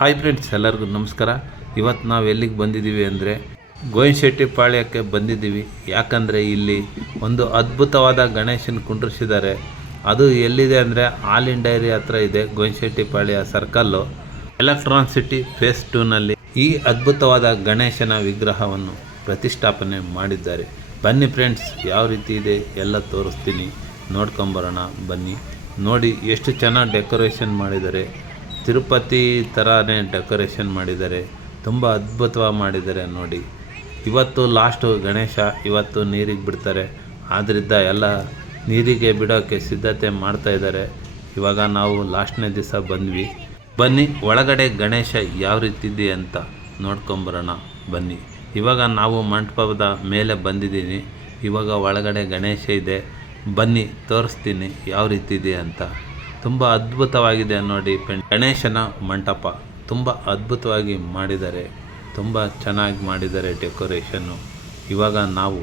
Hi friends, ಎಲ್ಲರಿಗೂ ನಮಸ್ಕಾರ. ಇವತ್ತು ನಾವು ಎಲ್ಲಿಗೆ ಬಂದಿದ್ದೀವಿ ಅಂದರೆ ಗೋಯಿನಶೆಟ್ಟಿಪಾಳ್ಯಕ್ಕೆ ಬಂದಿದ್ದೀವಿ. ಯಾಕಂದರೆ ಇಲ್ಲಿ ಒಂದು ಅದ್ಭುತವಾದ ಗಣೇಶನ ಕುಂಡ್ರಿಸಿದ್ದಾರೆ. ಅದು ಎಲ್ಲಿದೆ ಅಂದರೆ ಆಲಿನ್ ಡೈರಿ ಹತ್ರ ಇದೆ, ಗೋಯಿನಶೆಟ್ಟಿಪಾಳ್ಯ ಸರ್ಕಲ್ಲು, ಎಲೆಕ್ಟ್ರಾನಿಕ್ ಸಿಟಿ ಫೇಸ್ 2ನಲ್ಲಿ ಈ ಅದ್ಭುತವಾದ ಗಣೇಶನ ವಿಗ್ರಹವನ್ನು ಪ್ರತಿಷ್ಠಾಪನೆ ಮಾಡಿದ್ದಾರೆ. ಬನ್ನಿ ಫ್ರೆಂಡ್ಸ್, ಯಾವ ರೀತಿ ಇದೆ ಎಲ್ಲ ತೋರಿಸ್ತೀನಿ, ನೋಡ್ಕೊಂಬರೋಣ ಬನ್ನಿ. ನೋಡಿ ಎಷ್ಟು ಚೆನ್ನಾಗಿ ಡೆಕೋರೇಷನ್ ಮಾಡಿದ್ದಾರೆ. ತಿರುಪತಿ ಥರನೇ ಡೆಕೋರೇಷನ್ ಮಾಡಿದ್ದಾರೆ, ತುಂಬ ಅದ್ಭುತವಾಗಿ ಮಾಡಿದ್ದಾರೆ ನೋಡಿ. ಇವತ್ತು ಲಾಸ್ಟು ಗಣೇಶ, ಇವತ್ತು ನೀರಿಗೆ ಬಿಡ್ತಾರೆ. ಆದ್ದರಿಂದ ಎಲ್ಲ ನೀರಿಗೆ ಬಿಡೋಕ್ಕೆ ಸಿದ್ಧತೆ ಮಾಡ್ತಾಯಿದ್ದಾರೆ. ಇವಾಗ ನಾವು ಲಾಸ್ಟ್ನೇ ದಿವಸ ಬಂದ್ವಿ. ಬನ್ನಿ ಒಳಗಡೆ ಗಣೇಶ ಯಾವ ರೀತಿ ಇದೆ ಅಂತ ನೋಡ್ಕೊಂಬರೋಣ ಬನ್ನಿ. ಇವಾಗ ನಾವು ಮಂಟಪದ ಮೇಲೆ ಬಂದಿದ್ದೀನಿ. ಇವಾಗ ಒಳಗಡೆ ಗಣೇಶ ಇದೆ, ಬನ್ನಿ ತೋರಿಸ್ತೀನಿ ಯಾವ ರೀತಿ ಇದೆ ಅಂತ. ತುಂಬ ಅದ್ಭುತವಾಗಿದೆ ನೋಡಿ. ಗಣೇಶನ ಮಂಟಪ ತುಂಬ ಅದ್ಭುತವಾಗಿ ಮಾಡಿದ್ದಾರೆ, ತುಂಬ ಚೆನ್ನಾಗಿ ಮಾಡಿದ್ದಾರೆ ಡೆಕೋರೇಷನ್ನು. ಇವಾಗ ನಾವು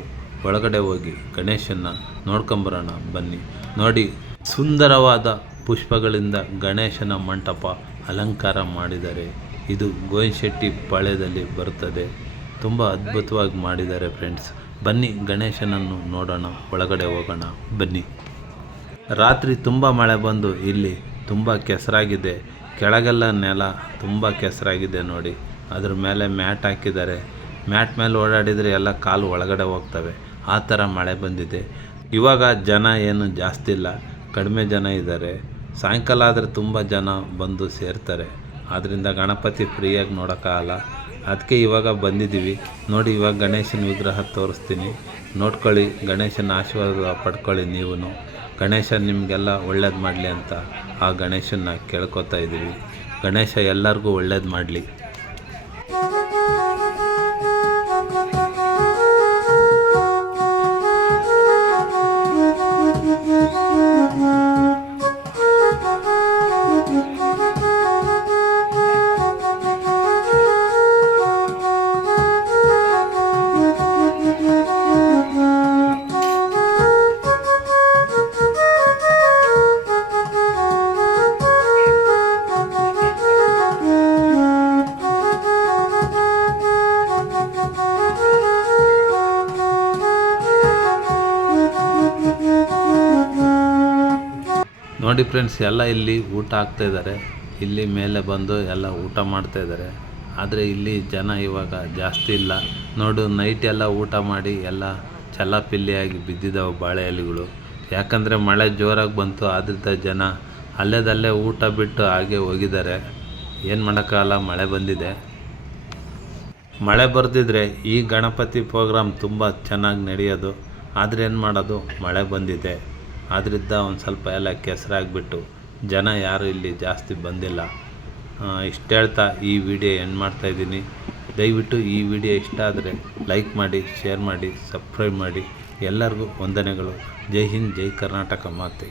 ಒಳಗಡೆ ಹೋಗಿ ಗಣೇಶನ ನೋಡ್ಕೊಂಬರೋಣ ಬನ್ನಿ. ನೋಡಿ, ಸುಂದರವಾದ ಪುಷ್ಪಗಳಿಂದ ಗಣೇಶನ ಮಂಟಪ ಅಲಂಕಾರ ಮಾಡಿದ್ದಾರೆ. ಇದು ಗೋಯಿನಶೆಟ್ಟಿಪಾಳ್ಯದಲ್ಲಿ ಬರುತ್ತದೆ. ತುಂಬ ಅದ್ಭುತವಾಗಿ ಮಾಡಿದ್ದಾರೆ ಫ್ರೆಂಡ್ಸ್. ಬನ್ನಿ ಗಣೇಶನನ್ನು ನೋಡೋಣ, ಒಳಗಡೆ ಹೋಗೋಣ ಬನ್ನಿ. ರಾತ್ರಿ ತುಂಬ ಮಳೆ ಬಂದು ಇಲ್ಲಿ ತುಂಬ ಕೆಸರಾಗಿದೆ. ಕೆಳಗೆಲ್ಲ ನೆಲ ತುಂಬ ಕೆಸರಾಗಿದೆ ನೋಡಿ. ಅದ್ರ ಮೇಲೆ ಮ್ಯಾಟ್ ಹಾಕಿದ್ದಾರೆ. ಮ್ಯಾಟ್ ಮೇಲೆ ಓಡಾಡಿದರೆ ಎಲ್ಲ ಕಾಲು ಒಳಗಡೆ ಹೋಗ್ತವೆ, ಆ ಥರ ಮಳೆ ಬಂದಿದೆ. ಇವಾಗ ಜನ ಏನು ಜಾಸ್ತಿ ಇಲ್ಲ, ಕಡಿಮೆ ಜನ ಇದ್ದಾರೆ. ಸಾಯಂಕಾಲ ಆದರೆ ತುಂಬ ಜನ ಬಂದು ಸೇರ್ತಾರೆ. ಆದ್ದರಿಂದ ಗಣಪತಿ ಫ್ರೀಯಾಗಿ ನೋಡೋಕ್ಕಾಗಲ್ಲ, ಅದಕ್ಕೆ ಇವಾಗ ಬಂದಿದ್ದೀವಿ. ನೋಡಿ, ಇವಾಗ ಗಣೇಶನ ವಿಗ್ರಹ ತೋರಿಸ್ತೀನಿ, ನೋಡ್ಕೊಳ್ಳಿ. ಗಣೇಶನ ಆಶೀರ್ವಾದ ಪಡ್ಕೊಳ್ಳಿ ನೀವು. ಗಣೇಶ ನಿಮಗೆಲ್ಲ ಒಳ್ಳೇದು ಮಾಡಲಿ ಅಂತ ಆ ಗಣೇಶನ ಕೇಳ್ಕೊತಾ ಇದ್ದೀವಿ. ಗಣೇಶ ಎಲ್ಲರಿಗೂ ಒಳ್ಳೇದು ಮಾಡಲಿ. ನೋಡಿ ಫ್ರೆಂಡ್ಸ್, ಎಲ್ಲ ಇಲ್ಲಿ ಊಟ ಆಗ್ತಾಯಿದ್ದಾರೆ. ಇಲ್ಲಿ ಮೇಲೆ ಬಂದು ಎಲ್ಲ ಊಟ ಮಾಡ್ತಾಯಿದ್ದಾರೆ. ಆದರೆ ಇಲ್ಲಿ ಜನ ಇವಾಗ ಜಾಸ್ತಿ ಇಲ್ಲ. ನೋಡು, ನೈಟ್ ಎಲ್ಲ ಊಟ ಮಾಡಿ ಎಲ್ಲ ಚಲ್ಲಾಪಿಲ್ಲಿಯಾಗಿ ಬಿದ್ದಿದ್ದಾವೆ ಬಾಳೆ ಎಲೆಗಳು. ಯಾಕಂದರೆ ಮಳೆ ಜೋರಾಗಿ ಬಂತು, ಆದ್ದರಿಂದ ಜನ ಅಲ್ಲೇದಲ್ಲೇ ಊಟ ಬಿಟ್ಟು ಹಾಗೆ ಹೋಗಿದ್ದಾರೆ. ಏನು ಮಾಡೋಕ್ಕಾಗಲ್ಲ, ಮಳೆ ಬಂದಿದೆ. ಮಳೆ ಬರ್ದಿದ್ರೆ ಈ ಗಣಪತಿ ಪ್ರೋಗ್ರಾಮ್ ತುಂಬ ಚೆನ್ನಾಗಿ ನಡೆಯೋದು. ಆದರೆ ಏನು ಮಾಡೋದು, ಮಳೆ ಬಂದಿದೆ. ಆದ್ದರಿಂದ ಒಂದು ಸ್ವಲ್ಪ ಎಲ್ಲ ಕೆಸರಾಗಿಬಿಟ್ಟು ಜನ ಯಾರು ಇಲ್ಲಿ ಜಾಸ್ತಿ ಬಂದಿಲ್ಲ. ಇಷ್ಟು ಹೇಳ್ತಾ ಈ ವಿಡಿಯೋ ಎಂಡ್ ಮಾಡ್ತಾಯಿದ್ದೀನಿ. ದಯವಿಟ್ಟು ಈ ವಿಡಿಯೋ ಇಷ್ಟ ಆದರೆ ಲೈಕ್ ಮಾಡಿ, ಶೇರ್ ಮಾಡಿ, ಸಬ್ಸ್ಕ್ರೈಬ್ ಮಾಡಿ. ಎಲ್ಲರಿಗೂ ವಂದನೆಗಳು. ಜೈ ಹಿಂದ್, ಜೈ ಕರ್ನಾಟಕ ಮಾತೆ.